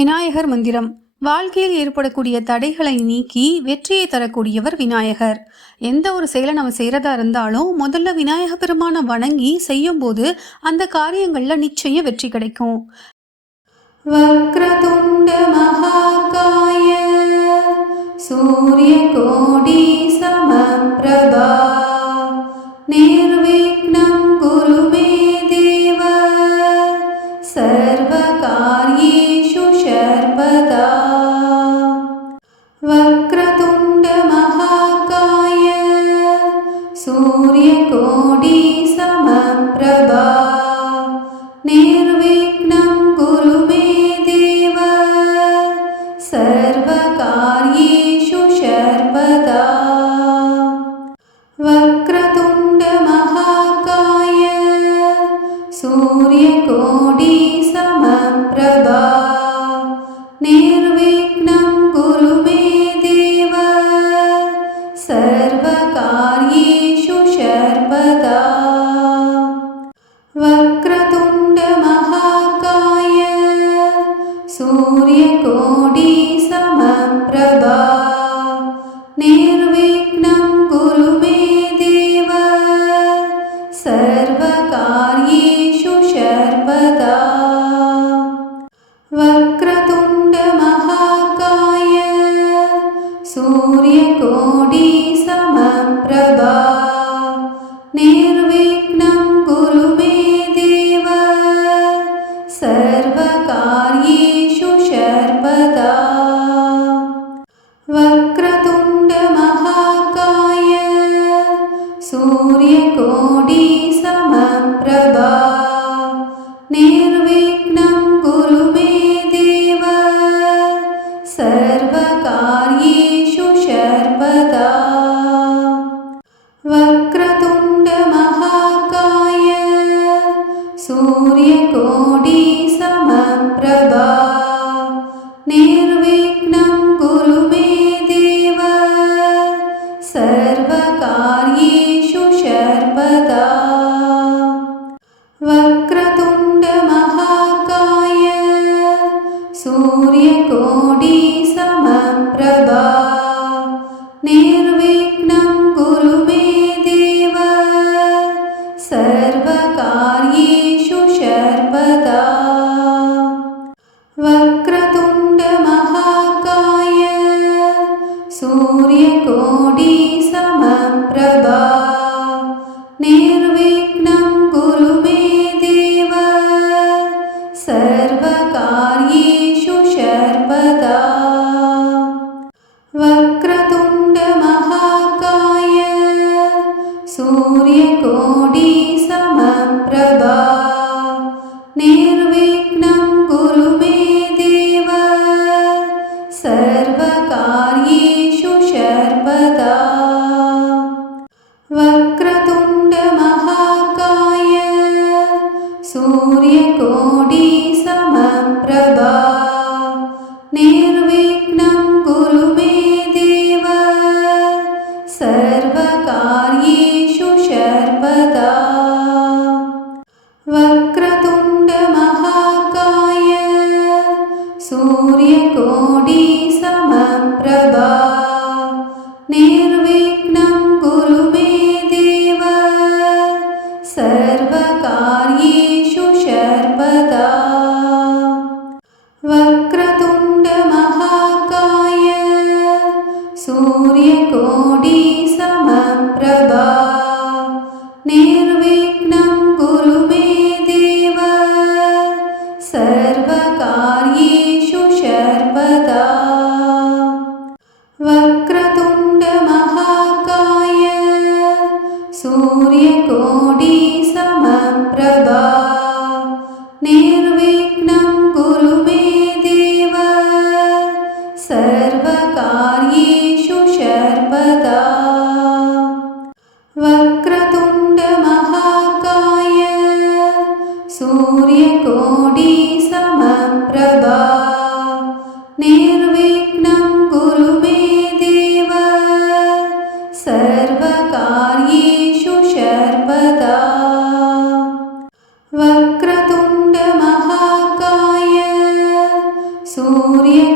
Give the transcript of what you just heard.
விநாயகர் மந்திரம். வாழ்க்கையில் ஏற்படக்கூடிய தடைகளை நீக்கி வெற்றியை தரக்கூடியவர் விநாயகர். எந்த ஒரு செயலை நம்ம செய்யறதா இருந்தாலும் முதல்ல விநாயக பெருமான வணங்கி செய்யும் போது அந்த காரியங்கள்ல நிச்சயம் வெற்றி கிடைக்கும். வக்ரதுண்ட மகாகாய சூரிய கோடி சமப்ரபா நிர்விக்னம் குரு மே தேவ சர்வ காரியேஷு சர்வதா. வக்ரதுண்ட மகாகாய சூரிய கோடி சமப்ரபா நிர்விக்னம் குரு மே தேவ சர்வ காரியேஷு சர்வதா. வக்ரதுண்ட மகாகாய சூரிய கோடி சமப்ரபா நிர்விக்னம் குரு மே தேவ சர்வ காரியேஷு சர்வதா. வக்ரதுண்ட மகாகாய சூரிய கோடி சமப்ரபா நிர்விக்னம் குரு மே தேவ சர்வ காரியேஷு சர்வதா. வக்ரதுண்ட மகாகாய சூரிய கோடி சமப்ரபா நிர்விக்னம் குரு மே தேவ சர்வ காரியேஷு சர்வதா. வக்ரதுண்ட மகாகாய சூரிய கோடி சமப்ரபா நிர்விக்னம் குரு மே தேவ சர்வ காரியேஷு சர்வதா. வக்ரதுண்ட மகாகாய சூரிய கோடி சமப்ரபா நிர்விக்னம் குரு மே தேவ சர்வ காரியேஷு சர்வதா. வக்ரதுண்ட மகாகாய சூரிய கோடி சமப்ரபா நிர்விக்னம் குரு மே தேவ சர்வ காரியேஷு சர்வதா. வக்ரதுண்ட மகாகாய சூரிய கோடி சமப்ரபா நிர்விக்னம் குரு மே தேவ சர்வ காரியேஷு சர்வதா. வக்ரதுண்ட மகாகாய சூரிய கோடி சமப்ரபா நிர்விக்னம் குரு மே தேவ சர்வ காரியேஷு சர்வதா. வக்ரதுண்ட மகாகாய சூரிய கோடி சமப்ரபா நிர்விக்னம் குரு மே தேவ சர்வ காரியேஷு சர்வதா. வக்ரதுண்ட மகாகாய சூரிய கோடி சமப்ரபா நிர்விக்னம் குரு மே தேவ சர்வ காரியேஷு சர்வதா. வக்ரதுண்ட மகாகாய சூரிய கோடி சமப்ரபா நிர்விக்னம் குரு மே தேவ சர்வ காரியேஷு சர்வதா. सूर्य